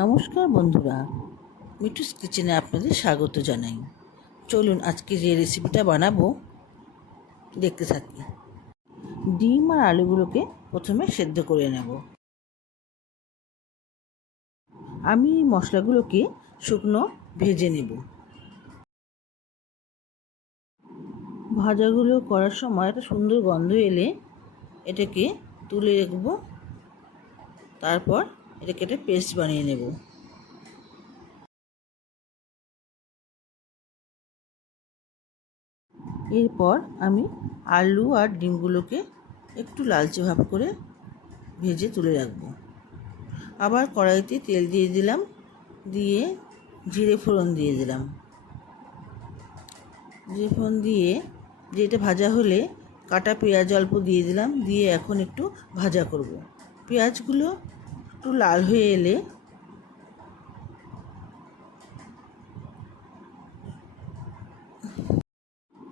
নমস্কার বন্ধুরা, মিঠুস কিচেনে আপনাদের স্বাগত জানাই। চলুন আজকে যে রেসিপিটা বানাবো দেখতে থাকি। ডিম আর আলুগুলোকে প্রথমে সেদ্ধ করে নেব। আমি মশলাগুলোকে শুকনো ভেজে নেব। ভাজাগুলো করার সময় একটা সুন্দর গন্ধ এলে এটাকে তুলে রাখবো। তারপর এটাকে একটা পেস্ট বানিয়ে নেব। এরপর আমি আলু আর ডিমগুলোকে একটু লালচে ভাব করে ভেজে তুলে রাখবো। আবার কড়াইতে তেল দিয়ে দিলাম, দিয়ে জিরে ফোড়ন দিয়ে দিলাম। জিরে ফোড়ন দিয়ে যেটা ভাজা হলে কাটা পেঁয়াজ অল্প দিয়ে দিলাম, দিয়ে এখন একটু ভাজা করব। পেঁয়াজগুলো একটু লাল হয়ে এলে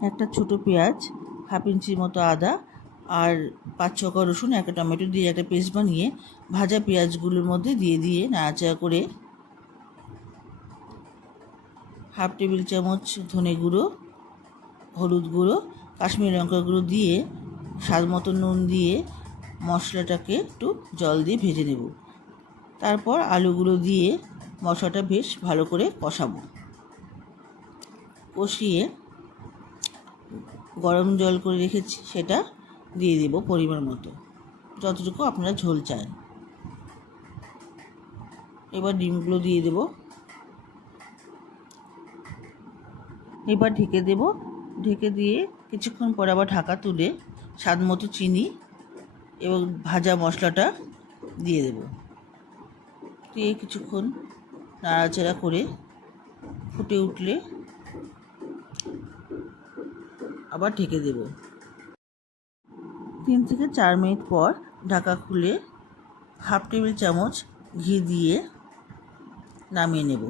একটা ছোটো পেঁয়াজ, হাফ ইঞ্চির মতো আদা আর 5-6 রসুন, একটা টমেটো দিয়ে একটা পেস্ট বানিয়ে ভাজা পেঁয়াজগুলোর মধ্যে দিয়ে নাড়াচাড়া করে হাফ টেবিল চামচ ধনে গুঁড়ো, হলুদ গুঁড়ো, কাশ্মীরি লঙ্কা গুঁড়ো দিয়ে স্বাদ মতো নুন দিয়ে মশলাটাকে একটু জল দিয়ে ভেজে নেব। তারপর আলুগুলো দিয়ে মশলাটা বেশ ভালো করে কষাবো। কষিয়ে গরম জল করে রেখেছি সেটা দিয়ে দেব পরিমাণ মতো, যতটুকু আপনারা ঝোল চান। এবার ডিমগুলো দিয়ে দেব। এবার ঢেকে দেব। ঢেকে দিয়ে কিছুক্ষণ পর আবার ঢাকা তুলে স্বাদ মতো চিনি এবং ভাজা মশলাটা দিয়ে দেব। দিয়ে কিছুক্ষণ নাড়াচাড়া করে ফুটে উঠলে আবার ঢেকে দেব। 3 থেকে 4 মিনিট পর ঢাকা খুলে হাফ টেবিল চামচ ঘি দিয়ে নামিয়ে নেব।